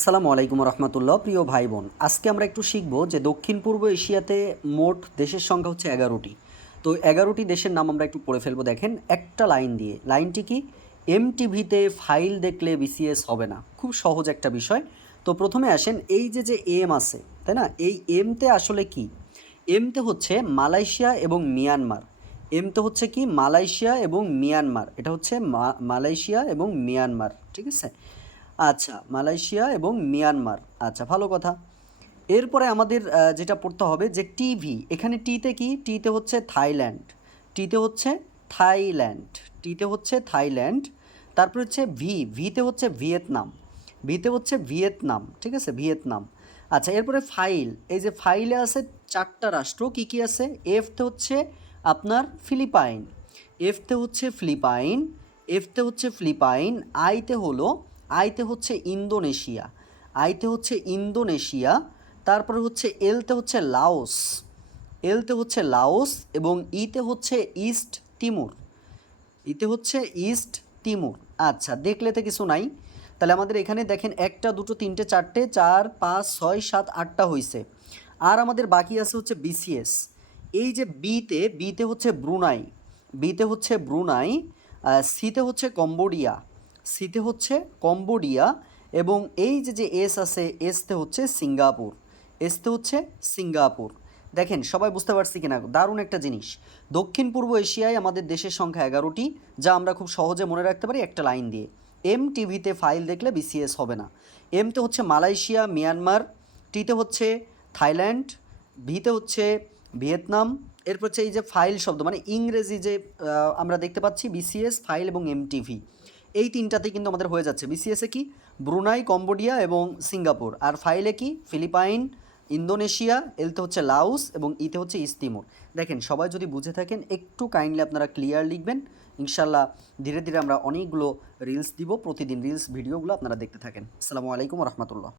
আসসালামু আলাইকুম রহমতুল্লাহ। প্রিয় ভাই বোন, আজকে আমরা একটু শিখব যে দক্ষিণ পূর্ব এশিয়াতে মোট দেশের সংখ্যা হচ্ছে 11টি। তো 11টি দেশের নাম আমরা একটু পড়ে ফেলবো। দেখেন একটা লাইন দিয়ে, লাইনটি কি? এমটিভিতে ফাইল দেখলে বিসিএস হবে না। খুব সহজ একটা বিষয়। তো প্রথমে আসেন, এই যে এম আছে, তাই না? এই এমতে আসলে কি? এমতে হচ্ছে মালয়েশিয়া এবং মিয়ানমার। এমতে হচ্ছে কি? মালয়েশিয়া এবং মিয়ানমার। এটা হচ্ছে মালয়েশিয়া এবং মিয়ানমার, ঠিক আছে? আচ্ছা, মালয়েশিয়া এবং মিয়ানমার। আচ্ছা, ভালো কথা। এরপরে আমাদের যেটা পড়তে হবে যে টিভি, এখানে টিতে কি? টিতে হচ্ছে থাইল্যান্ড। টিতে হচ্ছে থাইল্যান্ড। টিতে হচ্ছে থাইল্যান্ড। তারপর হচ্ছে ভিতে হচ্ছে ভিয়েতনাম। ভিতে হচ্ছে ভিয়েতনাম, ঠিক আছে? ভিয়েতনাম। আচ্ছা, এরপরে ফাইল, এই যে ফাইলে আছে 4টা রাষ্ট্র। কি কি আছে? এফতে হচ্ছে আপনার ফিলিপাইন। এফতে হচ্ছে ফিলিপাইন। এফতে হচ্ছে ফিলিপাইন। আইতে হচ্ছে ইন্দোনেশিয়া। আইতে হচ্ছে ইন্দোনেশিয়া। তারপরে হচ্ছে এলতে হচ্ছে লাওস। এলতে হচ্ছে লাওস এবং ইতে হচ্ছে ইস্ট তিমুর। ইতে হচ্ছে ইস্ট তিমুর। আচ্ছা, দেখলেতে কিছু নাই। তাহলে আমাদের এখানে দেখেন 1টা 2টো 3টে 4টে 4 5 6 7 8টা হয়েছে। আর আমাদের বাকি আছে হচ্ছে বিসিএস। এই যে বিতে হচ্ছে ব্রুনাই। বিতে হচ্ছে ব্রুনাই। সিতে হচ্ছে কম্বোডিয়া। সিতে হচ্ছে কম্বোডিয়া। এবং এই যে এস আছে, এসতে হচ্ছে সিঙ্গাপুর। এসতে হচ্ছে সিঙ্গাপুর। দেখেন সবাই বুঝতে পারছি কিনা? দারুণ একটা জিনিস। দক্ষিণ পূর্ব এশিয়ায় আমাদের দেশের সংখ্যা 11টি, যা আমরা খুব সহজে মনে রাখতে পারি একটা লাইন দিয়ে। এম টিভিতে ফাইল দেখলে বিসিএস হবে না। এমতে হচ্ছে মালয়েশিয়া মিয়ানমার। টিতে হচ্ছে থাইল্যান্ড। ভিতে হচ্ছে ভিয়েতনাম। এরপর হচ্ছে এই যে ফাইল শব্দ মানে ইংরেজি যে আমরা দেখতে পাচ্ছি বিসিএস, ফাইল এবং এমটিভি, এই তিনটাতে কিন্তু আমাদের হয়ে যাচ্ছে। বিসিএসে কি? ব্রুনাই, কম্বোডিয়া এবং সিঙ্গাপুর। আর ফাইলে কি? Philippine, Indonesia. এলতে হচ্ছে লাওস এবং ইতে হচ্ছে ইস্ট তিমুর। দেখেন সবাই যদি বুঝে থাকেন একটু কাইন্ডলি আপনারা ক্লিয়ার লিখবেন। ইনশাল্লাহ ধীরে ধীরে আমরা অনেকগুলো রিলস দিব, প্রতিদিন রিলস ভিডিওগুলো আপনারা দেখতে থাকেন। আসসালামু আলাইকুম রহমতুল্লাহ।